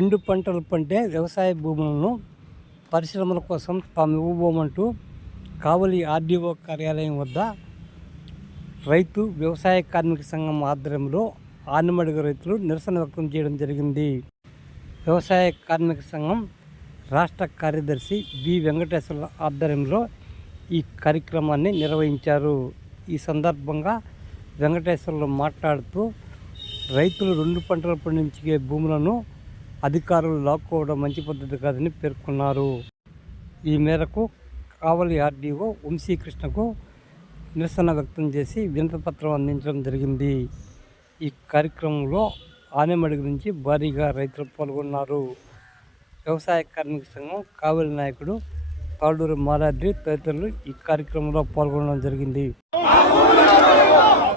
రెండు పంటలు పండే వ్యవసాయ భూములను పరిశ్రమల కోసం తాము ఇవ్వబోమంటూ కావలి ఆర్డీఓ కార్యాలయం వద్ద రైతు వ్యవసాయ కార్మిక సంఘం ఆధ్వర్యంలో ఆనమడుగు రైతులు నిరసన వ్యక్తం చేయడం జరిగింది. వ్యవసాయ కార్మిక సంఘం రాష్ట్ర కార్యదర్శి బి. వెంకటేశ్వర ఆధ్వర్యంలో ఈ కార్యక్రమాన్ని నిర్వహించారు. ఈ సందర్భంగా వెంకటేశ్వర్లు మాట్లాడుతూ రైతులు రెండు పంటలు పండించే భూములను అధికారులు లాక్కోవడం మంచి పద్ధతి కాదని పేర్కొన్నారు. ఈ మేరకు కావలి ఆర్డీఓ వంశీకృష్ణకు నిరసన వ్యక్తం చేసి వినతిపత్రం అందించడం జరిగింది. ఈ కార్యక్రమంలో ఆనెమడుగు నుంచి భారీగా రైతులు పాల్గొన్నారు. వ్యవసాయ కార్మిక సంఘం కావలి నాయకుడు పాడూరు మాలాద్రి తదితరులు ఈ కార్యక్రమంలో పాల్గొనడం జరిగింది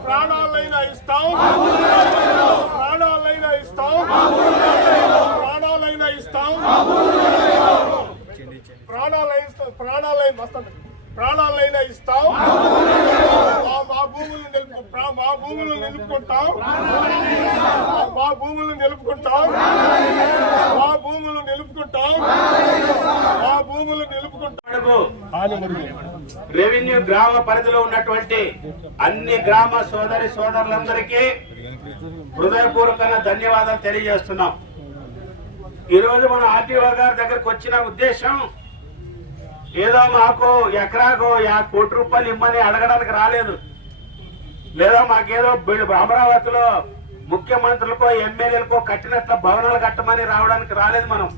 ప్రాణాలైనా ఇస్తాం ప్రాణాలైనా ఇస్తాం ప్రాణాలైనా ఇస్తాం ప్రాణాలైన ప్రాణాలైన వస్తుంది ప్రాణాలైనా ఇస్తాం మా భూములను నిలుపు మా భూములు నిలుపుకుంటాం మా భూములు నిలుపుకుంటాం మా భూములు నిలుపుకుంటాం మా భూములు నిలుపుకుంటాం రెవెన్యూ గ్రామ పరిధిలో ఉన్నటువంటి అన్ని గ్రామ సోదరి సోదరులందరికీ హృదయపూర్వకంగా ధన్యవాదాలు తెలియజేస్తున్నాం. ఈ రోజు మన ఆర్టీఓ గారి దగ్గరకు వచ్చిన ఉద్దేశం ఏదో మాకు ఎకరాకు యా కోటి రూపాయలు ఇమ్మని అడగడానికి రాలేదు. లేదా మాకేదో అమరావతిలో ముఖ్యమంత్రులకో ఎమ్మెల్యేలకో కట్టినట్ల భవనాలు కట్టమని రావడానికి రాలేదు మనం.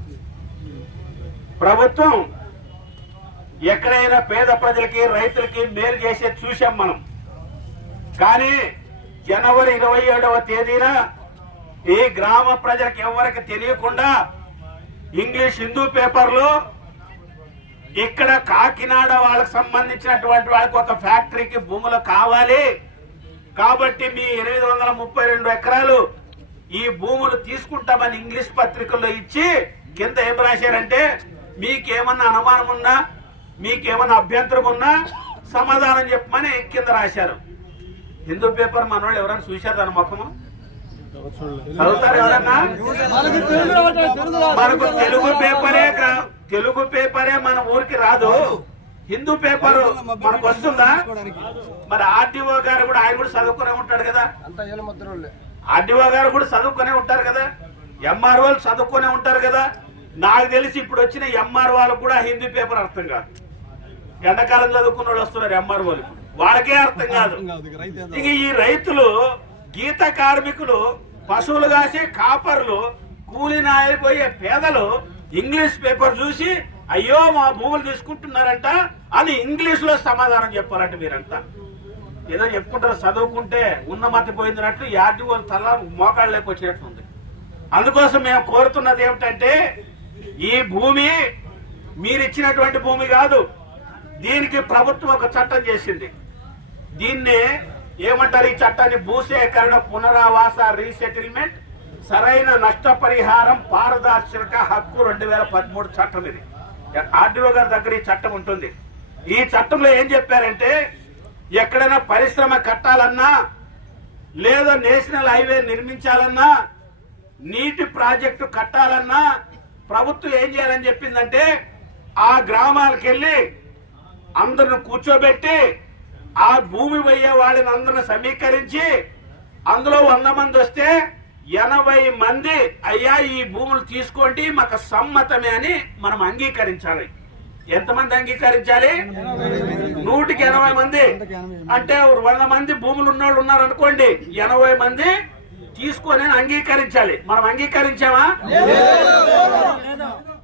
ప్రభుత్వం ఎక్కడైనా పేద ప్రజలకి రైతులకి మేలు చేసేది చూసాం మనం. కానీ జనవరి ఇరవై ఏడవ తేదీన ఈ గ్రామ ప్రజలకు ఎవరికి తెలియకుండా ఇంగ్లీష్ హిందూ పేపర్లో ఇక్కడ కాకినాడ వాళ్ళకి సంబంధించినటువంటి వాళ్ళకి ఒక ఫ్యాక్టరీకి భూములు కావాలి. కాబట్టి మీ ఎనిమిది వందల ముప్పై రెండు ఎకరాలు ఈ భూములు తీసుకుంటామని ఇంగ్లీష్ పత్రికల్లో ఇచ్చి కింద ఏం రాశారంటే మీకేమన్నా అనుమానం ఉన్నా మీకేమన్నా అభ్యంతరం ఉన్నా సమాధానం చెప్పమని కింద రాశారు. హిందూ పేపర్ మన వాళ్ళు ఎవరైనా చూశారు దాని ముఖము? చదువుతారు ఎవరన్నా? మనకు తెలుగు పేపరే కా- తెలుగు పేపరే మన ఊరికి రాదు. హిందూ పేపర్ మనకు వస్తుందా? మరి ఆర్టీఓ గారు కూడా ఆయన కూడా చదువుకునే ఉంటాడు కదా. ఆర్టీఓ గారు కూడా చదువుకునే ఉంటారు కదా. ఎంఆర్ఓలు చదువుకునే ఉంటారు కదా. నాకు తెలిసి ఇప్పుడు వచ్చిన ఎంఆర్ వాళ్ళకు కూడా హిందీ పేపర్ అర్థం కాదు. ఎండాకాలం చదువుకున్న వాళ్ళు వస్తున్నారు ఎంఆర్ఓలు. వాళ్ళకే అర్థం కాదు. ఇక ఈ రైతులు గీత కార్మికులు పశువులు కాసే కాపర్లు కూలి నాయపోయే పేదలు ఇంగ్లీష్ పేపర్ చూసి అయ్యో మా భూములు తీసుకుంటున్నారంట అని ఇంగ్లీష్లో సమాధానం చెప్పాలంట మీరంతా ఏదో చెప్పుకుంటారు చదువుకుంటే ఉన్న మతి పోయిందినట్లు యాటి వాళ్ళ తల మోకాళ్ళకి వచ్చినట్టుంది అందుకోసం మేము కోరుతున్నది ఏమిటంటే ఈ భూమి మీరిచ్చినటువంటి భూమి కాదు దీనికి ప్రభుత్వం ఒక చట్టం చేసింది. దీన్నే ఏమంటారు ఈ చట్టాన్ని? భూసేకరణ పునరావాస రీసెటిల్మెంట్ సరైన నష్టపరిహారం పారదర్శక హక్కు రెండు వేల పదమూడు చట్టం ఇది. ఆర్డీఓ గారి దగ్గర ఈ చట్టం ఉంటుంది. ఈ చట్టంలో ఏం చెప్పారంటే ఎక్కడైనా పరిశ్రమ కట్టాలన్నా లేదా నేషనల్ హైవే నిర్మించాలన్నా నీటి ప్రాజెక్టు కట్టాలన్నా ప్రభుత్వం ఏం చేయాలని చెప్పిందంటే ఆ గ్రామాలకు వెళ్ళి అందరిని కూర్చోబెట్టి ఆ భూమి పోయే వాళ్ళని అందరిని సమీకరించి అందులో వంద మంది వస్తే ఎనభై మంది అయ్యా ఈ భూములు తీసుకోండి మాకు సమ్మతమే అని మనం అంగీకరించాలి. ఎంతమంది అంగీకరించాలి? నూటికి ఎనభై మంది. అంటే ఒక వంద మంది భూములు ఉన్నోళ్ళు ఉన్నారు అనుకోండి ఎనభై మంది తీసుకొని అంగీకరించాలి. మనం అంగీకరించామా?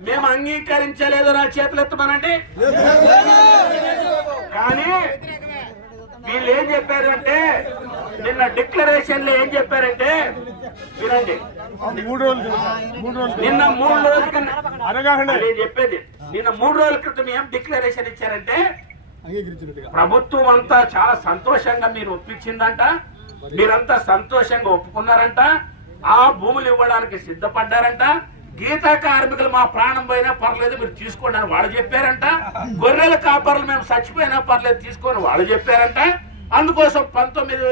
మేము అంగీకరించలేదు నా చేతులు ఎత్తమనండి కానీ వీళ్ళు ఏం చెప్పారంటే నిన్న డిక్లరేషన్లో ఏం చెప్పారంటే వినండి. మూడు రోజులు నిన్న మూడు రోజుల అనగానే నేను చెప్పేది? నిన్న మూడు రోజుల క్రితం ఏం డిక్లరేషన్ ఇచ్చారంటే ప్రభుత్వం అంతా చాలా సంతోషంగా మీరు ఒప్పించిందంట మీరంతా సంతోషంగా ఒప్పుకున్నారంట ఆ భూములు ఇవ్వడానికి సిద్ధపడ్డారంట గీతా కార్మికులు మా ప్రాణం పోయినా పర్లేదు మీరు తీసుకోండి అని వాళ్ళు చెప్పారంట గొర్రెల కాపర్లు మేము చచ్చిపోయినా పర్లేదు తీసుకొని వాళ్ళు చెప్పారంట. అందుకోసం పంతొమ్మిది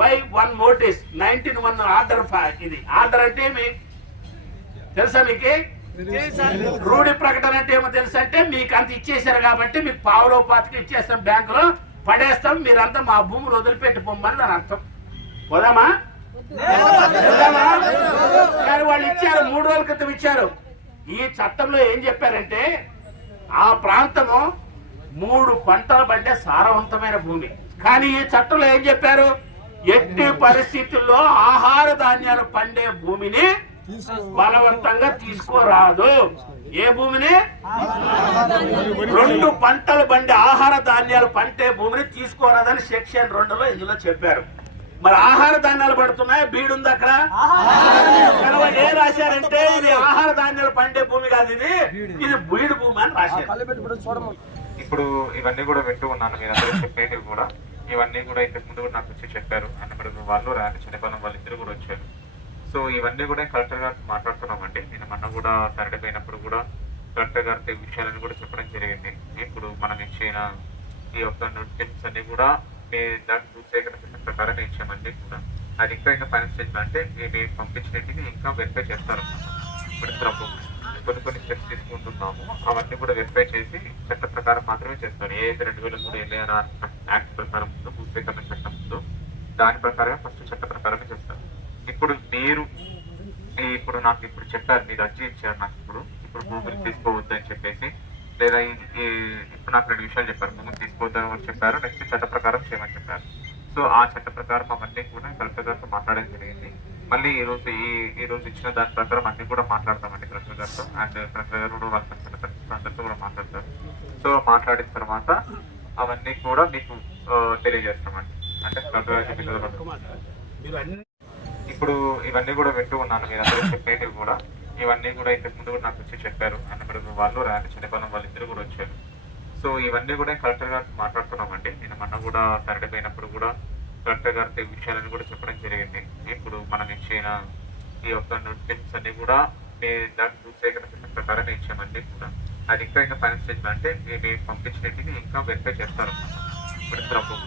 by one notice nineteen one order ఇది. ఆర్డర్ అంటే ఏమి? తెలుసా మీకు? రూఢి ప్రకటన అంటే ఏమో తెలుసా అంటే మీకు అంత ఇచ్చేసారు కాబట్టి మీకు పావులో పాతికి ఇచ్చేస్తాం బ్యాంకులో. పడేస్తాం మీరంతా మా భూములు వదిలిపెట్టి పొమ్మని దాని అర్థం. పోదామా? కానీ వాళ్ళు ఇచ్చారు మూడు రోజుల క్రితం ఇచ్చారు. ఈ చట్టంలో ఏం చెప్పారంటే ఆ ప్రాంతము మూడు పంటలు పండే సారవంతమైన భూమి. కానీ ఈ చట్టంలో ఏం చెప్పారు? ఎట్టి పరిస్థితుల్లో ఆహార ధాన్యాలు పండే భూమిని బలవంతంగా తీసుకోరాదు. ఏ భూమిని? రెండు పంటలు పండే ఆహార ధాన్యాలు పంటే భూమిని తీసుకోరాదని సెక్షన్ రెండులో ఇందులో చెప్పారు. మరి ఆహార ధాన్యాలు పడుతున్నాయి? బీడు ఉంది అక్కడ? కనుక ఏం రాశారంటే ఇది ఆహార ధాన్యాలు పండే భూమి కాదు ఇది. ఇది బీడు భూమి అని రాశారు. ఇప్పుడు ఇవన్నీ కూడా వింటూ ఉన్నాను. మీరు అందరూ చెప్పేటివి కూడా ఇవన్నీ కూడా ఇంతకు ముందు కూడా నాకు వచ్చి చెప్పారు. అన్నప్పుడు వాళ్ళు రాని చిన్నపల్లం వాళ్ళు ఇద్దరు కూడా వచ్చారు. సో ఇవన్నీ కూడా కలెక్టర్ గారితో మాట్లాడుతున్నామండి. నేను మొన్న కూడా సాటర్డే పోయినప్పుడు కూడా కలెక్టర్ గారితో విషయాలను కూడా చెప్పడం జరిగింది. ఇప్పుడు మనం ఇచ్చిన ఈ యొక్క నోటిఫికేషన్స్ అన్ని కూడా మీ దాంట్లో భూసేకరణ చట్టం ప్రకారం ఇచ్చామండి కూడా. అది ఇంకా ఇంకా ఫైనల్ స్టేజ్ అంటే మీ పంపించినట్టుగా ఇంకా వెరిఫై చేస్తారు ఇప్పుడు కొన్ని కొన్ని స్టెప్స్ తీసుకుంటున్నాము. అవన్నీ కూడా వెరిఫై చేసి చట్ట ప్రకారం మాత్రమే చేస్తాను ఏ రెండు వేల మూడు ఎల్ఏఆర్ యాక్ట్ ప్రకారం ఉందో భూసేకరణ చట్టం ఉందో దాని ప్రకారమే ఫస్ట్ చట్ట ప్రకారమే చేస్తాను ఇప్పుడు మీరు ఇప్పుడు నాకు ఇప్పుడు చెప్పారు మీరు అర్జీ ఇచ్చారు నాకు ఇప్పుడు. ఇప్పుడు భూమిని తీసుకోవద్దు అని చెప్పేసి లేదా ఇప్పుడు నాకు రెండు విషయాలు చెప్పారు. భూమిని తీసుకోవద్దు అని చెప్పారు నెక్స్ట్ చట్ట ప్రకారం చేయమని చెప్పారు. సో ఆ చట్ట ప్రకారం అవన్నీ కూడా కలెక్టర్ గారితో మాట్లాడడం జరిగింది. మళ్ళీ ఈరోజు ఈ ఈరోజు రోజు ఇచ్చిన దాని ప్రకారం అన్ని కూడా మాట్లాడతామండి. కలెక్టర్ గారితో అండ్ కలెక్టర్ గారు కూడా పరిస్థితులు అందరితో కూడా మాట్లాడతారు సో మాట్లాడిన తర్వాత అవన్నీ కూడా మీకు తెలియజేస్తామండి. అంటే గారు ఇప్పుడు ఇవన్నీ కూడా వింటూ ఉన్నాను మీరు అందరూ చెప్పేటివి కూడా. ఇవన్నీ కూడా ఇంతకు ముందు కూడా నాకు వచ్చి చెప్పారు. అన్నప్పుడు వాళ్ళు రాని చిన్నపల్లం వాళ్ళు ఇద్దరు కూడా వచ్చారు. సో ఇవన్నీ కూడా కలెక్టర్ గారితో మాట్లాడుతున్నామండి నేను మొన్న కూడా సాటర్డే పోయినప్పుడు కూడా కలెక్టర్ గారితో ఈ విషయాలను కూడా చెప్పడం జరిగింది. ఇప్పుడు మనం ఇచ్చిన ఈ యొక్క నోటిఫికేషన్స్ అన్ని కూడా మీ దాంట్లో భూసేకరణ చట్టం ప్రకారం ఇచ్చామండి కూడా. అది ఇంకా ఇంకా ఫైనల్ స్టేజ్ అంటే మేము పంపించినట్టుగా ఇంకా వెరిఫై చేస్తారు ఇప్పుడు ప్రభు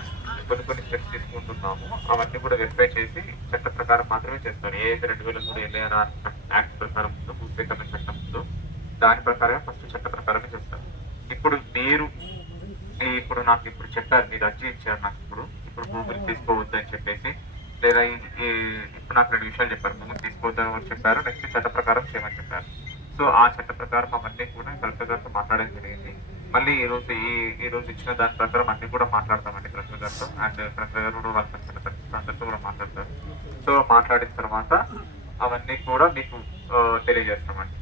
కొన్ని కొన్ని స్టెప్స్ తీసుకుంటున్నాము. అవన్నీ కూడా వెరిఫై చేసి చట్ట ప్రకారం మాత్రమే చేస్తాను ఏదైతే రెండు వేల మూడు ఎల్ఏఆర్ యాక్ట్ ప్రకారం ఉందో భూసేకరణ చట్టం ఉందో దాని ప్రకారమే ఫస్ట్ చట్ట ప్రకారమే చేస్తాను ఇప్పుడు మీరు ఇప్పుడు నాకు ఇప్పుడు చెప్పారు మీరు అర్జీ ఇచ్చారు నాకు ఇప్పుడు. ఇప్పుడు భూమిని తీసుకోవద్దు అని చెప్పేసి లేదా ఇప్పుడు నాకు రెండు విషయాలు చెప్పారు. భూములు తీసుకోవద్దని చెప్పారు. నెక్స్ట్ చట్ట ప్రకారం చేయమని చెప్పారు. సో ఆ చట్ట ప్రకారం అవన్నీ కూడా కలెక్టర్ గారితో మాట్లాడడం జరిగింది. మళ్ళీ ఈ రోజు ఈ ఈ రోజు ఇచ్చిన దాని ప్రకారం అన్ని కూడా మాట్లాడతామండి కలెక్టర్ గారితో. అండ్ కలెక్టర్ గారు కూడా వాళ్ళ సంబంధిత పరిస్థితులు అందరితో కూడా మాట్లాడతారు. సో మాట్లాడిన తర్వాత అవన్నీ కూడా మీకు తెలియజేస్తామండి.